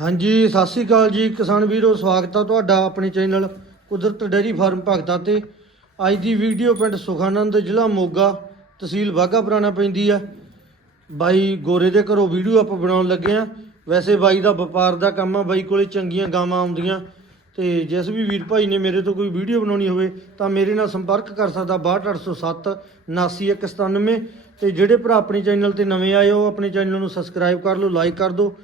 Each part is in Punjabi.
ਹਾਂਜੀ, ਸਤਿ ਸ੍ਰੀ ਅਕਾਲ ਜੀ। ਕਿਸਾਨ ਵੀਰੋ, ਸਵਾਗਤ ਆ ਤੁਹਾਡਾ ਆਪਣੇ ਚੈਨਲ ਕੁਦਰਤ ਡੇਅਰੀ ਫਾਰਮ ਭਗਤਾ ਤੇ। ਅੱਜ ਦੀ ਵੀਡੀਓ ਪਿੰਡ ਸੁਖਾਨੰਦ, ਜ਼ਿਲ੍ਹਾ ਮੋਗਾ, ਤਹਿਸੀਲ ਬਾਘਾ ਪੁਰਾਣਾ ਪੈਂਦੀ ਆ। ਬਾਈ ਗੋਰੇ ਦੇ ਘਰੋਂ ਵੀਡੀਓ ਆਪਾਂ ਬਣਾਉਣ ਲੱਗੇ ਆ। ਵੈਸੇ ਬਾਈ ਦਾ ਵਪਾਰ ਦਾ ਕੰਮ ਆ, ਬਾਈ ਕੋਲੇ ਚੰਗੀਆਂ ਗਾਵਾਂ ਆਉਂਦੀਆਂ। ਤੇ ਜਿਸ ਵੀ ਵੀਰ ਭਾਈ ਨੇ ਮੇਰੇ ਤੋਂ ਕੋਈ ਵੀਡੀਓ ਬਣਾਉਣੀ ਹੋਵੇ, ਤਾਂ ਮੇਰੇ ਨਾਲ ਸੰਪਰਕ ਕਰ ਸਕਦਾ 62807 79197 ਤੇ ਜਿਹੜੇ ਭਰਾ ਆਪਣੇ ਚੈਨਲ ਤੇ ਨਵੇਂ ਆਏ ਹੋ ਆਪਣੇ ਚੈਨਲ ਨੂੰ ਸਬਸਕ੍ਰਾਈਬ ਕਰ ਲਓ, ਲਾਈਕ ਕਰ ਦਿਓ।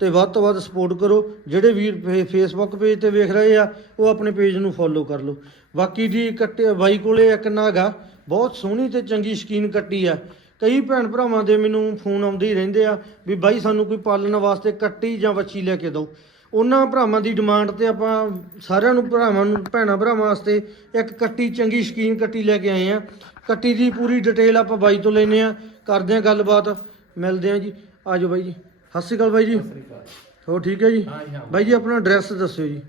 ਤੇ ਵੱਧ ਤੋਂ ਵੱਧ ਸਪੋਰਟ ਕਰੋ। ਜਿਹੜੇ ਵੀਰ ਫੇ- ਫੇਸਬੁੱਕ ਪੇਜ ਤੇ ਵੇਖ ਰਹੇ ਆ, ਉਹ ਆਪਣੇ ਪੇਜ ਨੂੰ ਫੋਲੋ ਕਰ ਲਓ। ਬਾਕੀ ਦੀ ਕੱਟੇ, ਬਾਈ ਕੋਲੇ ਇੱਕ ਨਾਗਾ, ਬਹੁਤ ਸੋਹਣੀ ਤੇ ਚੰਗੀ ਸ਼ਕੀਨ ਕੱਟੀ ਆ। ਕਈ ਭੈਣ ਭਰਾਵਾਂ ਦੇ ਮੈਨੂੰ ਫੋਨ ਆਉਂਦੇ ਹੀ ਰਹਿੰਦੇ ਆ ਵੀ ਬਾਈ ਸਾਨੂੰ ਕੋਈ ਪਾਲਣ ਵਾਸਤੇ ਕੱਟੀ ਜਾਂ ਵੱਛੀ ਲੈ ਕੇ ਦਿਓ। ਉਹਨਾਂ ਭਰਾਵਾਂ ਦੀ ਡਿਮਾਂਡ ਤੇ ਆਪਾਂ ਸਾਰਿਆਂ ਨੂੰ ਭਰਾਵਾਂ ਨੂੰ, ਭੈਣਾਂ ਭਰਾਵਾਂ ਵਾਸਤੇ ਇੱਕ ਕੱਟੀ, ਚੰਗੀ ਸ਼ਕੀਨ ਕੱਟੀ ਲੈ ਕੇ ਆਏ ਆ। ਕੱਟੀ ਦੀ ਪੂਰੀ ਡਿਟੇਲ ਆਪਾਂ ਬਾਈ ਤੋਂ ਲੈਨੇ ਆ। ਕਰਦੇ ਆ ਗੱਲਬਾਤ। ਮਿਲਦੇ ਆ ਜੀ। ਆਜੋ ਬਾਈ ਜੀ। ਸਤਿ ਸ਼੍ਰੀ ਅਕਾਲ ਬਾਈ ਜੀ। ਹੋ ਠੀਕ ਹੈ ਜੀ? ਹਾਂ ਜੀ ਹਾਂ। ਬਾਈ ਜੀ ਆਪਣਾ ਐਡਰੈਸ ਦੱਸਿਓ ਜੀ।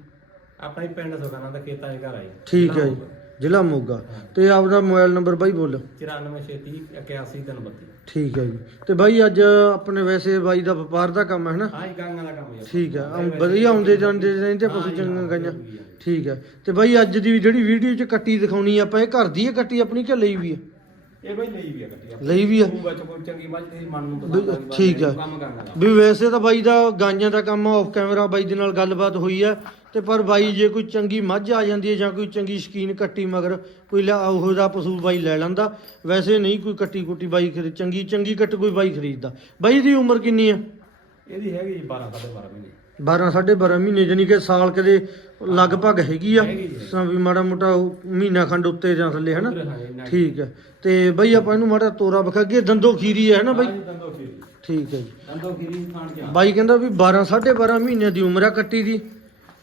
ਆਪਣਾ ਹੀ ਪਿੰਡ ਸੁਖਾਨਾ ਦਾ ਖੇਤਾਂ ਦੇ ਘਰ ਆਈ ਠੀਕ ਹੈ ਜੀ। ਜ਼ਿਲ੍ਹਾ ਮੋਗਾ। ਤੇ ਆਪਦਾ ਮੋਬਾਈਲ ਨੰਬਰ ਬਾਈ ਬੋਲੋ। 9463 ਠੀਕ ਹੈ ਜੀ। ਤੇ ਬਾਈ ਅੱਜ ਆਪਣੇ ਵੈਸੇ ਬਾਈ ਦਾ ਵਪਾਰ ਦਾ ਕੰਮ ਹੈ ਨਾ ਹਾਂ ਜੀ ਗਾਂਗਾ ਦਾ ਕੰਮ ਹੈ ਠੀਕ ਹੈ। ਆਮ ਵਧੀਆ ਆਉਂਦੇ ਜਾਂਦੇ ਰਹਿੰਦੇ ਪਸ਼ੂ ਚੰਗਾ ਗਾਈਆਂ। ਠੀਕ ਹੈ। ਤੇ ਬਾਈ ਅੱਜ ਦੀ ਜਿਹੜੀ ਵੀਡੀਓ ਚ ਕੱਟੀ ਦਿਖਾਉਣੀ ਆਪਾਂ ਇਹ ਘਰ ਦੀ ਹੈ ਕੱਟੀ ਆਪਣੀ ਕਿ ਲਈ ਵੀ ਹੈ? ਇਹ ਬਈ ਲਈ ਵੀ ਆ ਕੱਟੀ ਆਪਣੀ। ਲਈ ਵੀ ਆ। ਵਿੱਚ ਕੋਈ ਚੰਗੀ ਮੱਝ ਤੇ ਮਨ ਨੂੰ ਪਸੰਦ ਆ ਠੀਕ ਆ। ਕੰਮ ਵੀ ਵੈਸੇ ਤਾਂ ਬਾਈ ਦਾ ਗਾਈਆਂ ਦਾ ਕੰਮ ਆਫ ਕੈਮਰਾ ਬਾਈ ਦੇ ਨਾਲ ਗੱਲਬਾਤ ਹੋਈ ਹੈ ਤੇ ਪਰ ਬਾਈ ਜੇ ਕੋਈ ਚੰਗੀ ਮੱਝ ਆ ਜਾਂਦੀ ਹੈ ਜਾਂ ਕੋਈ ਚੰਗੀ ਸ਼ਕੀਨ ਕੱਟੀ ਮਗਰ ਕੋਈ ਲਿਆ- ਉਹੋ ਦਾ ਪਸ਼ੂ ਬਾਈ ਲੈ ਲੈਂਦਾ ਵੈਸੇ ਨਹੀਂ ਕੋਈ ਕੱਟੀ ਕੁੱਟੀ ਬਾਈ ਖਰੀਦ ਚੰਗੀ ਚੰਗੀ ਕੱਟ ਕੋਈ ਬਾਈ ਖਰੀਦਦਾ। ਬਾਈ ਦੀ ਉਮਰ ਕਿੰਨੀ ਹੈ ਇਹਦੀ ਹੈਗੀ ਜੀ 12 ਸਾਢੇ 12 ਮਹੀਨੇ। 12 12.5 ਮਹੀਨੇ ਜਾਨੀ ਕਿ ਸਾਲ ਕਦੇ ਲਗਭਗ ਹੈਗੀ ਆ। ਸਾ ਵੀ ਮਾੜਾ ਮੋਟਾ ਉਹ ਮਹੀਨਾ ਖੰਡ ਉੱਤੇ ਜਾਂ ਥੱਲੇ ਹਨਾ ਹਾਂ ਠੀਕ ਹੈ। ਤੇ ਬਈ ਆਪਾਂ ਇਹਨੂੰ ਮਾੜਾ ਤੋਰਾ ਵਿਖਾ ਕੇ ਦੰਦੋ ਖੀਰੀ ਹੈ ਨਾ ਹਾਂ ਬਈ ਠੀਕ ਹੈ ਜੀ। ਦੰਦੋ ਖੀਰੀ ਖਾਣ ਜਾ ਬਾਈ ਕਹਿੰਦਾ ਵੀ 12 12.5 ਮਹੀਨੇ ਦੀ ਉਮਰ ਆ ਕੱਟੀ ਦੀ।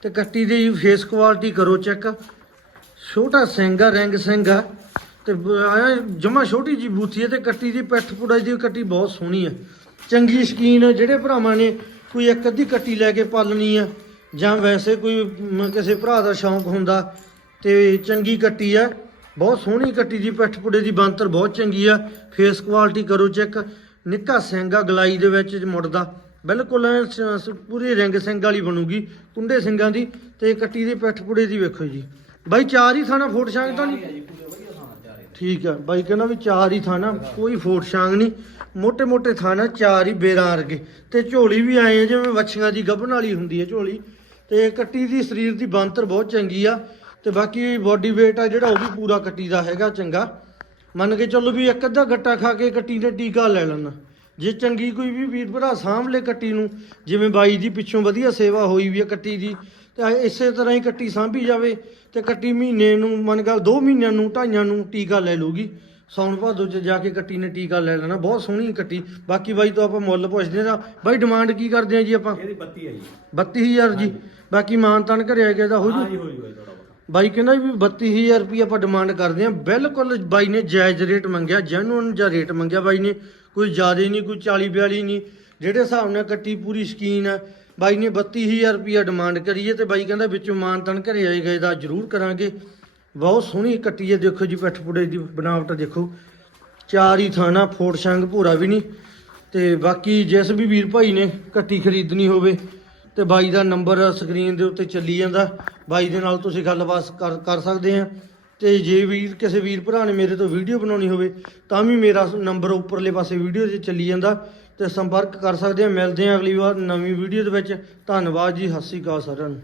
ਤੇ ਕੱਟੀ ਦੀ ਫੇਸ ਕੁਆਲਿਟੀ ਕਰੋ ਚੈੱਕ ਛੋਟਾ ਸਿੰਘ ਆ ਰੰਗ ਸਿੰਘ ਆ। ਤੇ ਆਇਆ ਜਮਾ ਛੋਟੀ ਜੀ ਬੂਥੀ ਹੈ ਤੇ ਕੱਟੀ ਦੀ ਪਿੱਠ ਪੁੜਾ ਦੀ ਕੱਟੀ ਬਹੁਤ ਸੋਹਣੀ ਆ ਚੰਗੀ ਸ਼ਕੀਨ ਜਿਹੜੇ ਭਰਾਵਾਂ ਨੇ ਕੋਈ ਇੱਕ ਅੱਧੀ ਕੱਟੀ ਲੈ ਕੇ ਪਾਲਣੀ ਆ। ਜਾਂ ਵੈਸੇ ਕੋਈ ਕਿਸੇ ਭਰਾ ਦਾ ਸ਼ੌਂਕ ਹੁੰਦਾ ਤੇ ਚੰਗੀ ਕੱਟੀ ਆ, ਬਹੁਤ ਸੋਹਣੀ ਕੱਟੀ ਦੀ ਪਿੱਠ ਪੁੜੇ ਦੀ ਬੰਤਰ ਬਹੁਤ ਚੰਗੀ ਆ ਫੇਸ ਕੁਆਲਿਟੀ ਕਰੋ ਚੈੱਕ ਨਿੱਕਾ ਸਿੰਘ ਆ ਗਲਾਈ ਦੇ ਵਿੱਚ ਮੁੜਦਾ, ਬਿਲਕੁਲ ਪੂਰੀ ਰਿੰਗ ਸਿੰਘ ਵਾਲੀ ਬਣੂਗੀ, ਕੁੰਡੇ ਸਿੰਘਾਂ ਦੀ ਤੇ ਕੱਟੀ ਦੀ ਪਿੱਠ ਪੁੜੇ ਦੀ ਵੇਖੋ ਜੀ। ਬਾਈ ਚਾਰ ਹੀ ਥਾਣਾ ਫੋਟ ਸ਼ਾਂਗ ਤਾਂ ਨਹੀਂ ਠੀਕ ਆ, ਬਾਈ ਕਹਿੰਦਾ ਵੀ ਚਾਰ ਹੀ ਥਾਣਾ, ਕੋਈ ਫੋਟ ਸ਼ਾਂਗ ਨਹੀਂ ਮੋਟੇ ਮੋਟੇ ਥਾਣਾ, ਚਾਰ ਹੀ ਬੇਰਾਂ ਅਰਗੇ ਤੇ ਝੋਲੀ ਵੀ ਆਏ ਆ, ਜਿਵੇਂ ਵੱਛੀਆਂ ਦੀ ਗੱਭਣ ਵਾਲੀ ਹੁੰਦੀ ਹੈ ਝੋਲੀ। ਤੇ ਕੱਟੀ ਦੀ ਸਰੀਰ ਦੀ ਬੰਤਰ ਬਹੁਤ ਚੰਗੀ ਆ ਤੇ ਬਾਕੀ ਬਾਡੀ weight ਆ ਜਿਹੜਾ ਉਹ ਵੀ ਪੂਰਾ ਕੱਟੀ ਦਾ ਹੈਗਾ ਚੰਗਾ। ਮੰਨ ਕੇ ਚੱਲੋ ਵੀ ਇੱਕ ਅੱਧਾ ਗੱਟਾ ਖਾ ਕੇ ਕੱਟੀ ਨੇ ਟੀਕਾ ਲੈ ਲੈਣਾ। ਜੇ ਚੰਗੀ ਕੋਈ ਵੀ ਵੀਰ ਭਰਾ ਸਾਂਭ ਲੈ ਕੱਟੀ ਨੂੰ, ਜਿਵੇਂ ਬਾਈ ਦੀ ਪਿੱਛੋਂ ਵਧੀਆ ਸੇਵਾ ਹੋਈ ਵੀ ਆ ਕੱਟੀ ਦੀ, ਤੇ ਇਸੇ ਤਰ੍ਹਾਂ ਹੀ ਕੱਟੀ ਸਾਂਭੀ ਜਾਵੇ ਤੇ ਕੱਟੀ ਮਹੀਨੇ ਨੂੰ, ਮੰਨ ਗੱਲ 2 ਮਹੀਨਿਆਂ ਨੂੰ, ਢਾਈਆਂ ਨੂੰ ਟੀਕਾ ਲੈ ਲੂਗੀ ਸੌਣ ਭਾਦੋ ਚ ਜਾ ਕੇ ਕੱਟੀ ਨੇ ਟੀਕਾ ਲੈ ਲੈਣਾ ਬਹੁਤ ਸੋਹਣੀ ਕੱਟੀ। ਬਾਕੀ ਬਾਈ ਤੋਂ ਆਪਾਂ ਮੁੱਲ ਪੁੱਛਦੇ ਆ ਬਾਈ ਡਿਮਾਂਡ ਕੀ ਕਰਦੇ ਆ ਜੀ ਆਪਾਂ? ਇਹਦੀ 32 ਹੈ ਜੀ। 32000 ਜੀ। ਬਾਕੀ ਮਾਨਤਾਨ ਘਰੇ ਆ ਗਿਆ ਤਾਂ ਹੋ ਹਾਂ ਜੂ ਥੋੜਾ ਬਾਈ ਕਹਿੰਦਾ ਵੀ 32000 ਰੁਪਏ ਆਪਾਂ ਡਿਮਾਂਡ ਕਰਦੇ ਆ ਬਿਲਕੁਲ ਬਾਈ ਨੇ ਜਾਇਜ਼ ਰੇਟ ਮੰਗਿਆ ਜੈਨੂਨ ਜਿਹਾ ਰੇਟ ਮੰਗਿਆ ਬਾਈ ਨੇ। ਕੋਈ ਜ਼ਿਆਦਾ ਨਹੀਂ ਕੋਈ 40 42 ਨਹੀਂ। ਜਿਹੜੇ ਹਿਸਾਬ ਨਾਲ ਕੱਟੀ ਪੂਰੀ ਸਕੀਨ ਆ ਬਾਈ ਨੇ 32000 ਰੁਪਏ ਡਿਮਾਂਡ ਕਰੀਏ ਤੇ ਬਾਈ ਕਹਿੰਦਾ ਵਿੱਚੋਂ ਮਾਨਤਾਨ ਘਰੇ ਆਏ ਗਏ ਦਾ ਜ਼ਰੂਰ ਕਰਾਂਗੇ। ਬਹੁਤ ਸੋਹਣੀ ਕੱਟੀ ਹੈ, ਦੇਖੋ ਜੀ, ਪਿੱਠ ਪੁੜੇ ਦੀ ਬਣਾਵਟ ਦੇਖੋ। ਚਾਰ ਹੀ ਥਾਣਾ ਫੋੜ ਸ਼ੰਗ, ਭੂਰਾ ਵੀ ਨਹੀਂ। ਤੇ ਬਾਕੀ ਜਿਸ ਵੀ ਵੀਰ ਭਾਈ ਨੇ ਕੱਟੀ ਖਰੀਦਣੀ ਹੋਵੇ ਤੇ ਬਾਈ ਦਾ ਨੰਬਰ ਸਕਰੀਨ ਦੇ ਉੱਤੇ ਚੱਲੀ ਜਾਂਦਾ। ਬਾਈ ਦੇ ਨਾਲ ਤੁਸੀਂ ਗੱਲਬਾਤ ਕਰ ਕਰ ਸਕਦੇ ਆ। ਤੇ ਜੇ ਵੀਰ, ਕਿਸੇ ਵੀਰ ਭਰਾ ਨੇ ਮੇਰੇ ਤੋਂ ਵੀਡੀਓ ਬਣਾਉਣੀ ਹੋਵੇ, ਤਾਂ ਵੀ ਮੇਰਾ ਨੰਬਰ ਉੱਪਰਲੇ ਪਾਸੇ ਵੀਡੀਓ 'ਚ ਚੱਲੀ ਜਾਂਦਾ ਤੇ ਸੰਪਰਕ ਕਰ ਸਕਦੇ ਆ। ਮਿਲਦੇ ਆ ਅਗਲੀ ਵਾਰ ਨਵੀਂ ਵੀਡੀਓ ਦੇ ਵਿੱਚ। ਧੰਨਵਾਦ ਜੀ, ਸਤਿ ਸ਼੍ਰੀ ਅਕਾਲ ਸਾਰਿਆਂ ਨੂੰ।